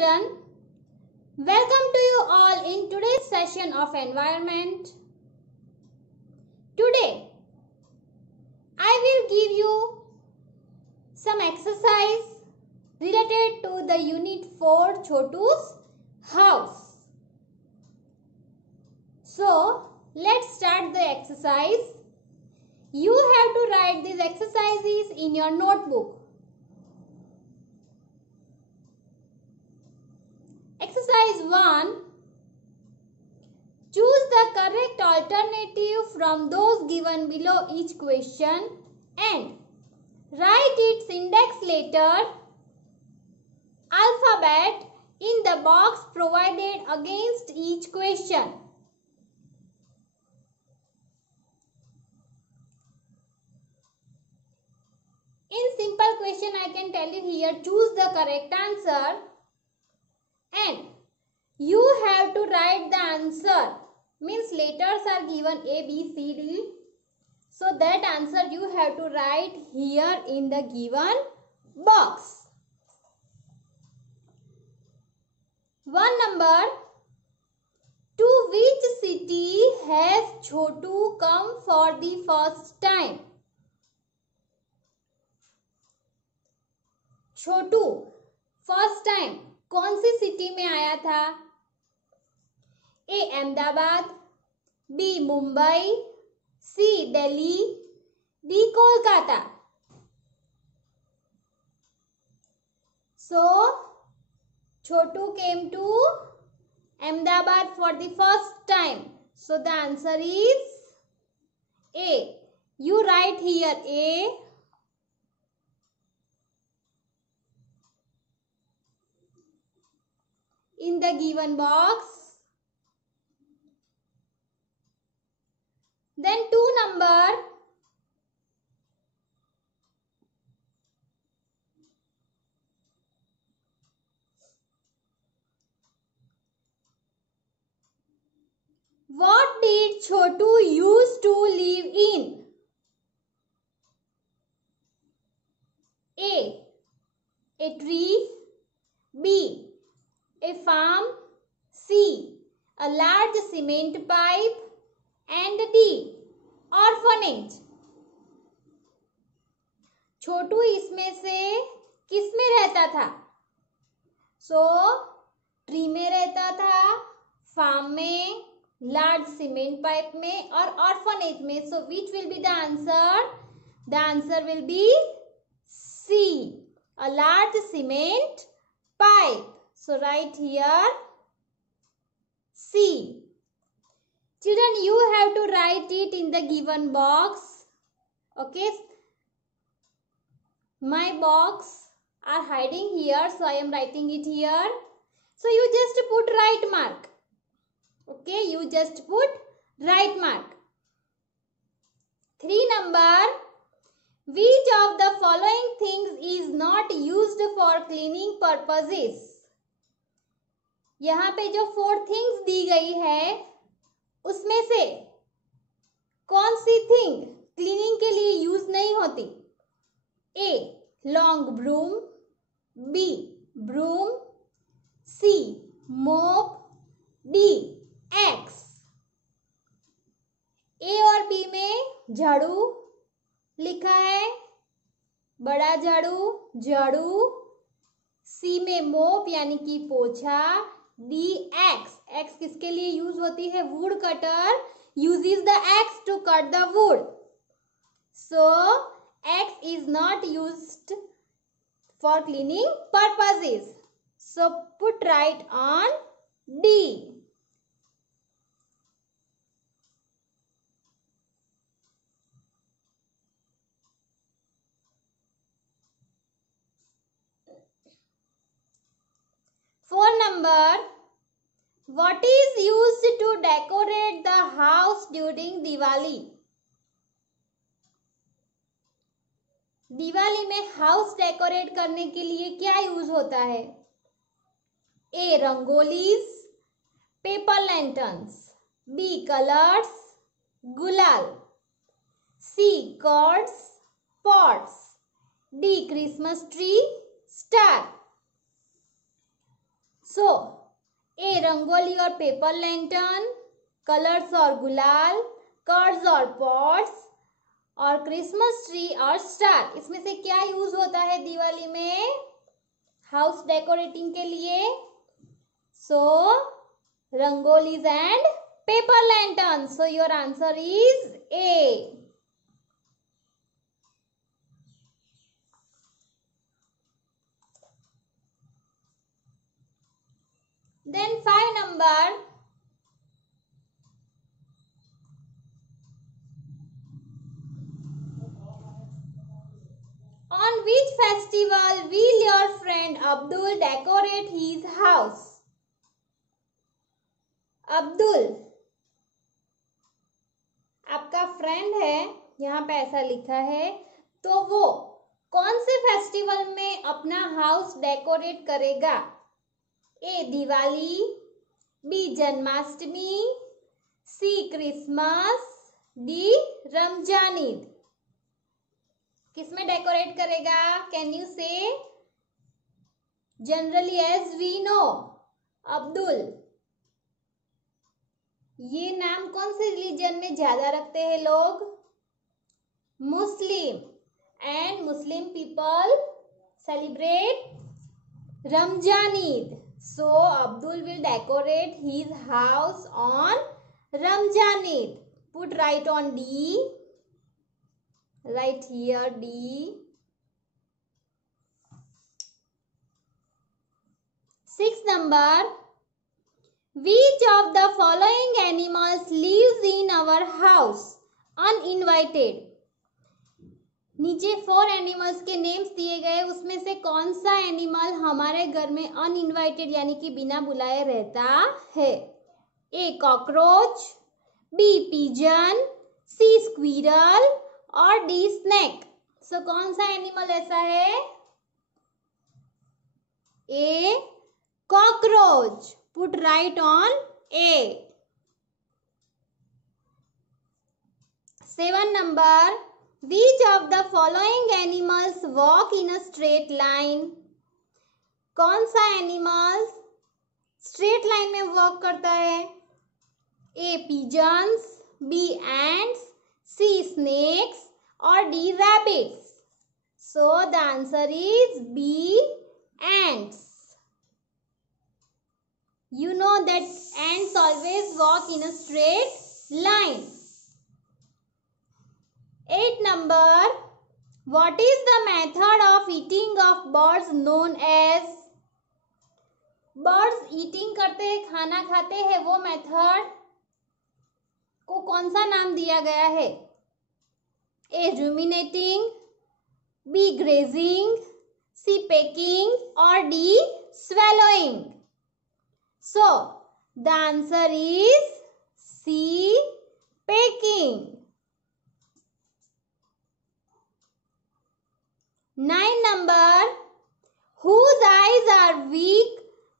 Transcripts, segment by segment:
children, welcome to you all in today's session of environment. Today, I will give you some exercise related to the unit 4 Chotu's house. So, let's start the exercise. You have to write these exercises in your notebook. Exercise 1. Choose the correct alternative from those given below each question and write its index letter alphabet in the box provided against each question. In simple question, I can tell you here, choose the correct answer and you have to write the answer. Means letters are given A, B, C, D. So that answer you have to write here in the given box. 1 number. To which city has Chotu come for the first time? Chotu first time कौन सी city में आया था? A Ahmedabad, B Mumbai, C Delhi, D Kolkata. So Chotu came to Ahmedabad for the first time. So the answer is A. You write here A. In the given box. Then 2 number. What did Chotu used to live in? A tree. B. A farm. C. A large cement pipe. And D. Orphanage. छोटू इसमें से किस में रहता था? सो tree में रहता था, farm में, लार्ज सीमेंट पाइप में और ऑर्फनेज में. So which will be the answer? The answer will be C, a large cement pipe. So write here C. Children, you have to write it in the given box. Okay. My box are hiding here, so I am writing it here. So you just put right mark. Okay, you just put right mark. 3 number. Which of the following things is not used for cleaning purposes? यहाँ पे जो 4 things दी गई है उसमें से कौन सी thing cleaning के लिए यूज नहीं होती? A long broom, B broom, C mop, D x. ए और बी में झाड़ू लिखा है, बड़ा झाड़ू, झाड़ू. सी में मोप यानी कि पोछा. डी एक्स, एक्स किसके लिए यूज होती है? Would cutter uses the axe to cut the wood. So axe is not used for cleaning purposes. So put right on D. Four number. What is used to decorate the house during Diwali? Diwali में house decorate करने के लिए क्या use होता है? A rangolis, paper lanterns, B colours, gulal, C cords, pots, D Christmas tree, star. So A rangoli और paper lantern, colours और गुलाल, कार्ड्स और पॉट्स, और क्रिसमस ट्री और स्टार। इसमें से क्या यूज होता है दिवाली में हाउस डेकोरेटिंग के लिए? So rangolis and paper lantern. So your answer is A. Then 5 number, on which festival will your friend Abdul decorate his house? Abdul आपका फ्रेंड है, यहाँ पे ऐसा लिखा है, तो वो कौन से फेस्टिवल में अपना हाउस डेकोरेट करेगा? A Diwali, B Janmashtami, C Christmas, D Ramzan Eid. किसमें डेकोरेट करेगा? Can you say? Generally as we know Abdul, ये नाम कौन से रिलीजन में ज्यादा रखते हैं लोग? Muslim, and Muslim people celebrate Ramzan Eid. So Abdul will decorate his house on Ramzan Eid. Put right on D. Right here D. 6 number. Which of the following animals lives in our house uninvited? नीचे 4 animals के names दिए गए, उसमें से कौन सा animal हमारे घर में अनइनवाइटेड यानी कि बिना बुलाए रहता है? A cockroach, B pigeon, C squirrel और डी स्नेक। सो कौन सा एनिमल ऐसा है? A cockroach. Put right on A. 7 नंबर, which of the following animals walk in a straight line? कौन सा एनिमल्स स्ट्रेट लाइन में वॉक करता है? A pigeons, B ants, C snakes और D rabbits. So the answer is B ants. You know that ants always walk in a straight line. 8 number, what is the method of eating of birds known as? Birds eating करते हैं, खाना खाते हैं, वो method को कौन सा नाम दिया गया है? ए ruminating, बी grazing, सी pecking और D swallowing. So the answer is C, pecking. 9 number, whose eyes are weak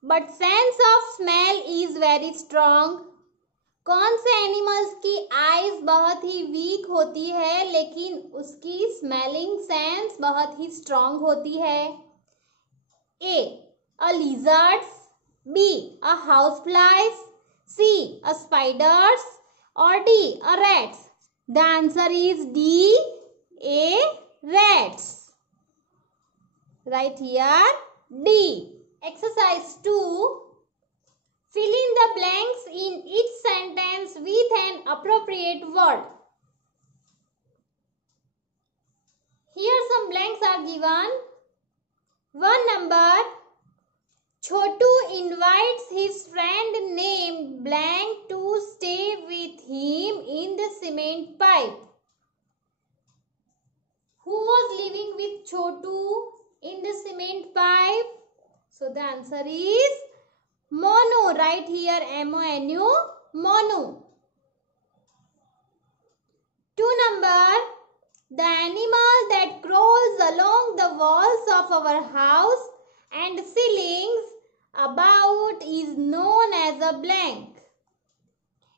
but sense of smell is very strong? कौन से एनिमल्स की आईज बहुत ही वीक होती है लेकिन उसकी स्मेलिंग सेंस बहुत ही स्ट्रॉन्ग होती है? A a lizards, B a house flies, C a spiders और D a rats. The answer is D, a rats. Right here D. Exercise 2, fill in the blanks in each sentence with an appropriate word. Here some blanks are given. 1 number, Chotu invites his friend named blank to stay with him in the cement pipe. Who was living with Chotu in the cement pipe? So the answer is Monu. Right here M-O-N-U, Monu. 2 number, the animal that crawls along the walls of our house and ceilings about is known as a blank.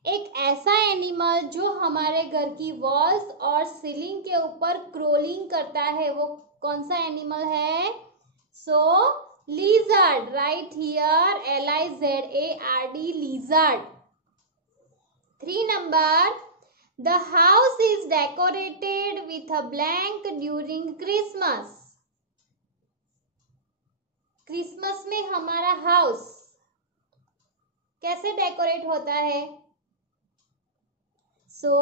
एक ऐसा animal जो हमारे घर की walls और ceiling के ऊपर crawling करता है, वो कौन सा एनिमल है? सो Lizard. Right here, Lizard, lizard. 3 number, the house is decorated with a blank during Christmas. Christmas में हमारा हाउस कैसे डेकोरेट होता है? So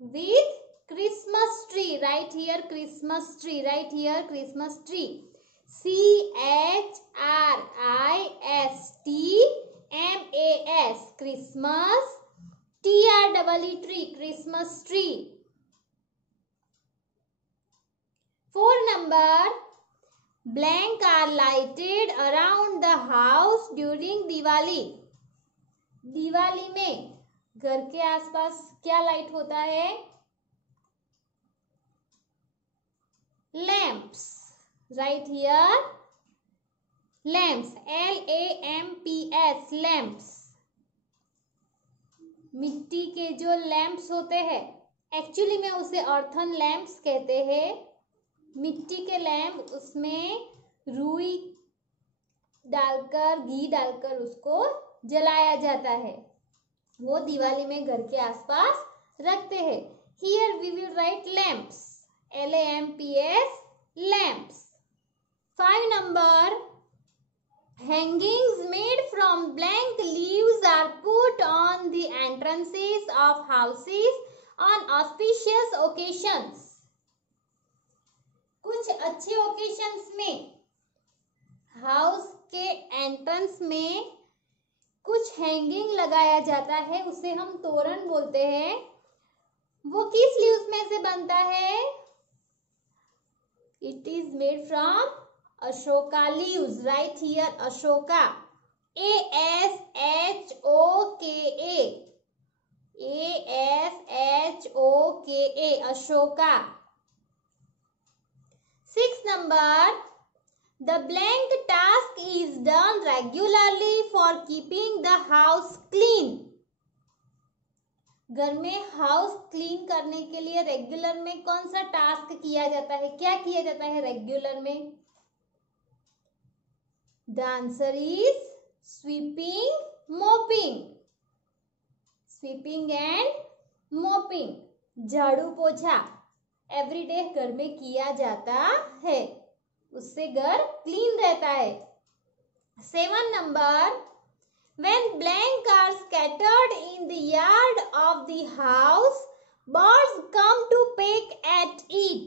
with Christmas tree. Right here, Christmas tree. Right here, Christmas tree. CHRISTMAS. Christmas. TREE tree. Christmas tree. 4 number, blank are lighted around the house during Diwali. Diwali में घर के आसपास क्या लाइट होता है? Lamps. Right here, lamps. LAMPS. Lamps. मिट्टी के जो लैंप्स होते हैं, एक्चुअली में उसे अर्थन लैंप्स कहते हैं. मिट्टी के लैंप, उसमें रुई डालकर, घी डालकर उसको जलाया जाता है. वो दिवाली में घर के आसपास रखते हैं. Here we will write lamps. LAMPS. Lamps. 5 number, hangings made from blank leaves are put on the entrances of houses on auspicious occasions. कुछ अच्छे ओकेशंस में हाउस के एंट्रेंस में कुछ हैंगिंग लगाया जाता है, उसे हम तोरण बोलते हैं. वो किस लीव्स में से बनता है? It is made from Ashoka leaves. Right here, Ashoka. ASHOKA. Ashoka. 6 number, the blank task is done regularly for keeping the house clean. घर में हाउस क्लीन करने के लिए रेगुलर में कौन सा टास्क किया जाता है? क्या किया जाता है रेगुलर में? The answer is sweeping, mopping. Sweeping and mopping. झाड़ू पोछा एवरीडे घर में किया जाता है, उससे घर क्लीन रहता है. 7 number, when blank are scattered in the yard of the house, birds come to peck at it.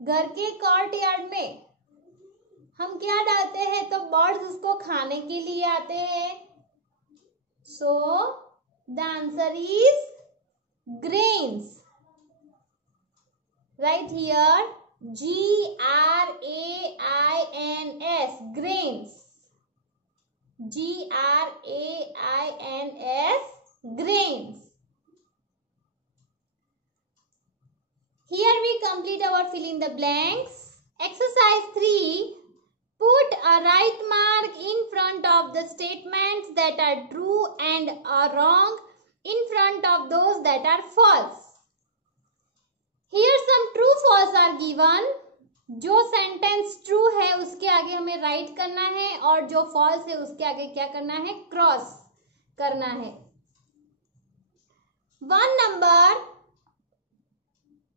घर के कोर्ट यार्ड में हम क्या डालते हैं तो बर्ड्स उसको खाने के लिए आते हैं. So the answer is grains. Right here, GRAINS. Grains. GRAINS. Grains. Here we complete our fill in the blanks. Exercise 3. Put a right mark in front of the statements that are true and a wrong in front of those that are false. Here some true false are given. जो sentence true है उसके आगे हमें right करना है और जो false है उसके आगे क्या करना है? क्रॉस करना है. 1 number,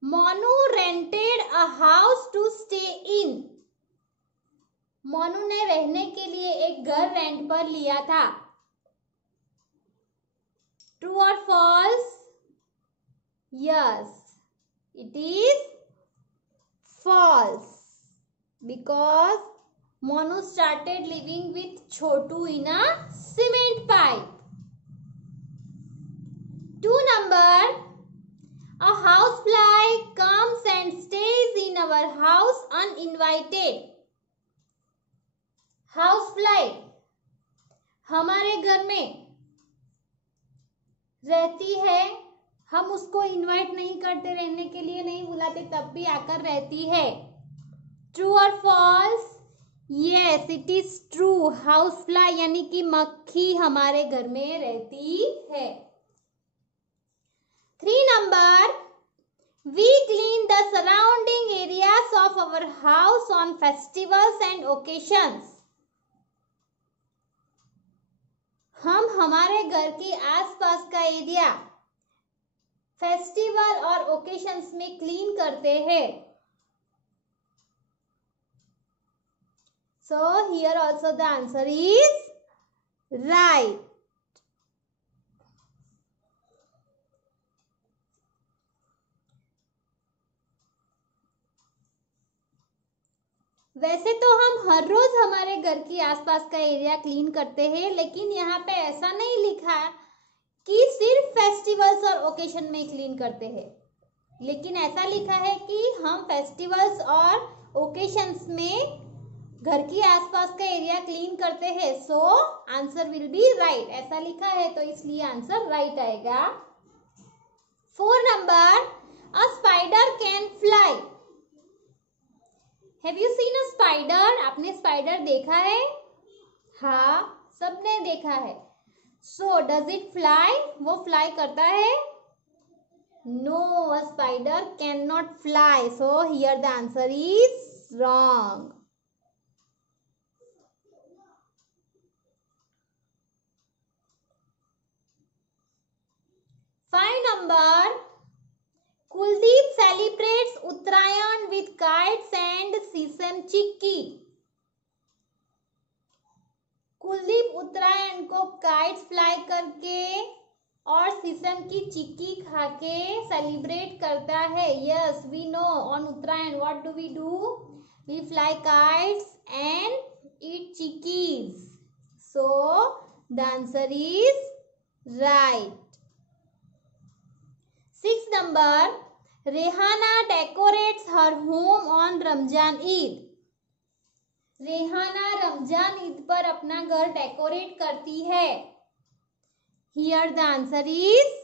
Monu rented a house to stay in. Monu ने रहने के लिए एक घर रेंट पर लिया था. ट्रू और false? Yes, it is false because Monu started living with Chotu in a cement pipe. 2 number, a housefly comes and stays in our house uninvited. Housefly हमारे घर में रहती है, हम उसको इनवाइट नहीं करते, रहने के लिए नहीं बुलाते, तब भी आकर रहती है. ट्रू और false? Yes, it is true. House fly यानी कि मक्खी हमारे घर में रहती है. 3 number, We clean the surrounding areas of our house on festivals and occasions. हम हमारे घर के आसपास का एरिया फेस्टिवल और ओकेशंस में क्लीन करते हैं. So here also the answer is right. वैसे तो हम हर रोज हमारे घर के आसपास का एरिया क्लीन करते हैं, लेकिन यहाँ पे ऐसा नहीं लिखा कि सिर्फ फेस्टिवल्स और ओकेशन में क्लीन करते हैं, लेकिन ऐसा लिखा है कि हम फेस्टिवल्स और ओकेशंस में घर के आसपास का एरिया क्लीन करते हैं. So answer will be right. ऐसा लिखा है तो इसलिए आंसर राइट आएगा. 4 number, a spider can fly. Have you seen a spider? आपने स्पाइडर देखा है? हाँ, सबने देखा है. So does it fly? वो फ्लाई करता है? No, a spider can not fly. So here the answer is wrong. 5 number, Kuldeep celebrates Uttarayan with kites and sesame chikki. Kuldeep Uttarayan को काइट्स फ्लाई करके और सीसम की चिक्की खा के सेलिब्रेट करता है. Yes, we know on Uttarayan what do we do? We fly kites and eat chikkis. So the answer is right. 6 number, Rehana decorates her home on Ramzan Eid. Rehana Ramzan Eid पर अपना घर डेकोरेट करती है. Here the answer is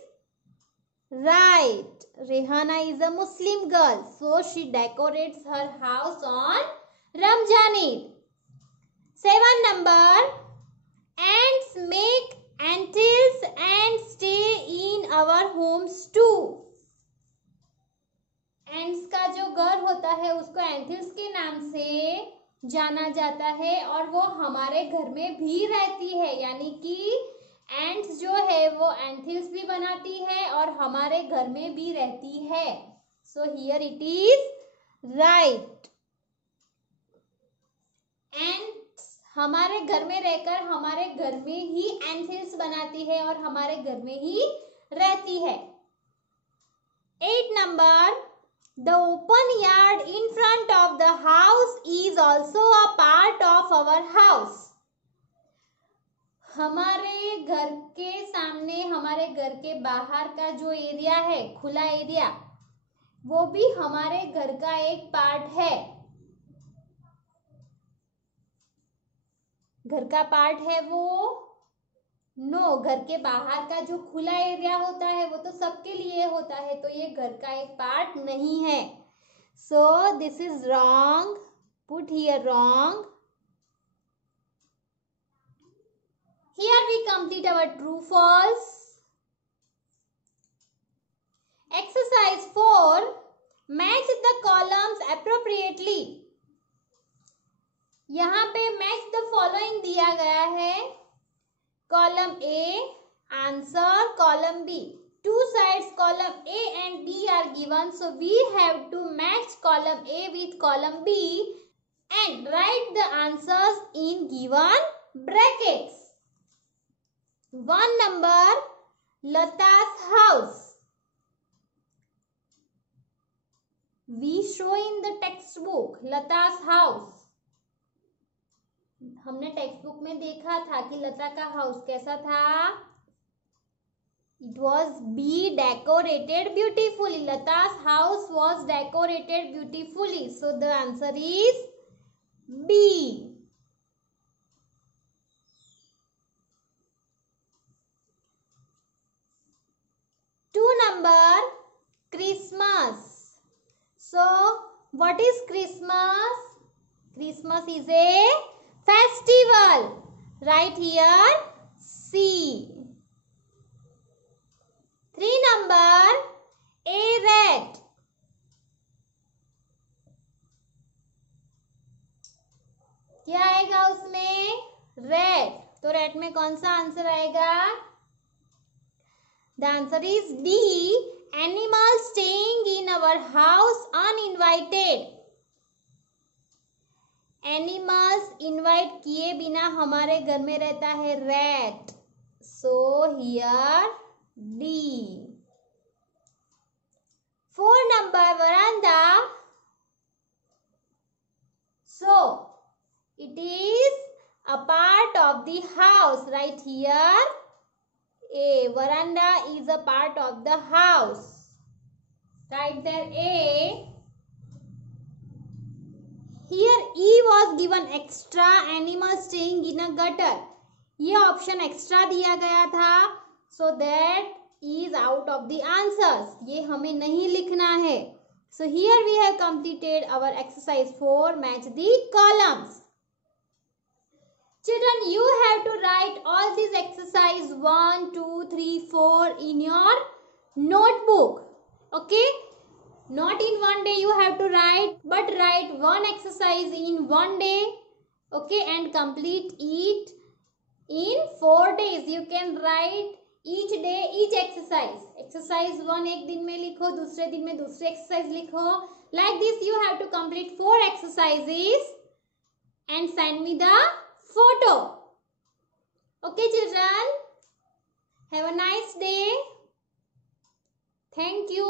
right. Rehana is a Muslim girl, so she decorates her house on Ramzan Eid. 7 number, ants make anthills and stay in our homes too. Ants का जो घर होता है उसको एंथिल्स के नाम से जाना जाता है और वो हमारे घर में भी रहती है. यानी कि एंट्स जो है वो एंथिल्स भी बनाती है और हमारे घर में भी रहती है. So here it is right. Ants हमारे घर में रहकर हमारे घर में ही एंथिल्स बनाती है और हमारे घर में ही रहती है. 8 number, the open yard in front of the house is also a part of our house. हमारे घर के सामने, हमारे घर के बाहर का जो एरिया है, खुला एरिया, वो भी हमारे घर का एक पार्ट है. घर का पार्ट है वो? नो, घर के बाहर का जो खुला एरिया होता है वो तो सबके लिए होता है, तो ये घर का एक पार्ट नहीं है. So this is wrong. Put here wrong. Here we complete our true false. Exercise 4. Match the columns appropriately. यहाँ पे match the following दिया गया है. Column A, answer. Column B, two sides column A and B are given, so we have to match column A with column B and write the answers in given brackets. 1 number, Lata's house. We show in the textbook Lata's house. हमने text book में देखा था कि लता का house कैसा था. It was be decorated beautifully. Lata's house was decorated beautifully. So the answer is B. 2 number, Christmas. So what is Christmas? Christmas is a festival. Right here C. 3 number, a rat. क्या आएगा उसमें? Rate. तो rate में कौन सा answer आएगा? The answer is D, animal staying in our house uninvited. Animals invite किए बिना हमारे घर में रहता है rat, so here D. 4 number, veranda. So it is a part of the house. Right here, A. Veranda is a part of the house. Right there, A. Here E was given extra, animal staying in a gutter. ये option extra दिया गया था, so that is out of the answers. ये हमें नहीं लिखना है. So here we have completed our exercise 4. Match the columns. Children, you have to write all these exercise 1, 2, 3, 4 in your notebook. Okay? Not in one day you have to write, but write one exercise in one day. Okay? And complete it in 4 days. You can write each day each exercise. Exercise 1 एक दिन में लिखो, दूसरे दिन में दूसरे exercise लिखो. Like this you have to complete 4 exercises and send me the photo. Okay children, have a nice day. Thank you.